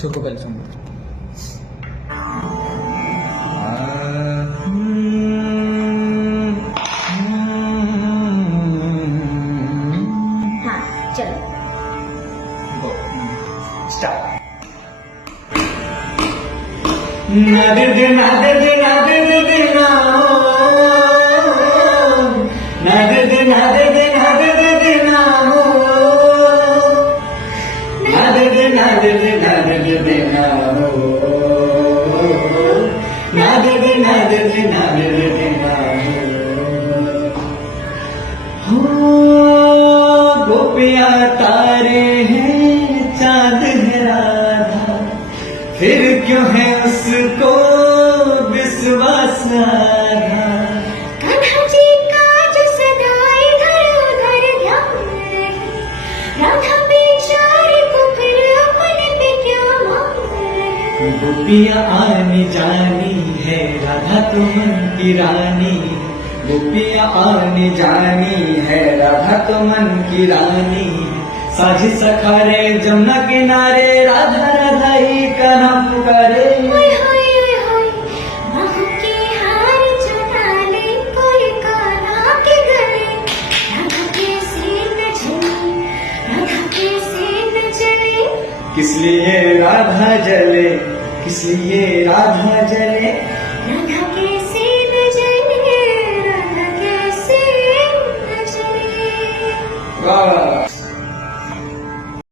सुर को पहले सुन। हाँ चलो स्टार्ट। गोपियाँ तारे हैं चांद है राधा, फिर क्यों है उसको विश्वास आधा। कान्हा जी का जो सदा इधर उधर ध्यान रहे, राधा बेचारे को फिर अपने पे क्या मान रहे। गोपियाँ आनी जानी है राधा तो मन की रानी, गोपियाँ आनी जानी है राधा तो मन की रानी। साझी सखारे जमुना किनारे राधा राधा ही का नाम पुकारे। ओए होए ओए होए, बाहों के हार चुरा ले कोई कान्हा के गले। राधा कैसे न चले, राधा कैसे न चले। किस लिए राधा जले, किस लिए राधा जले। राधा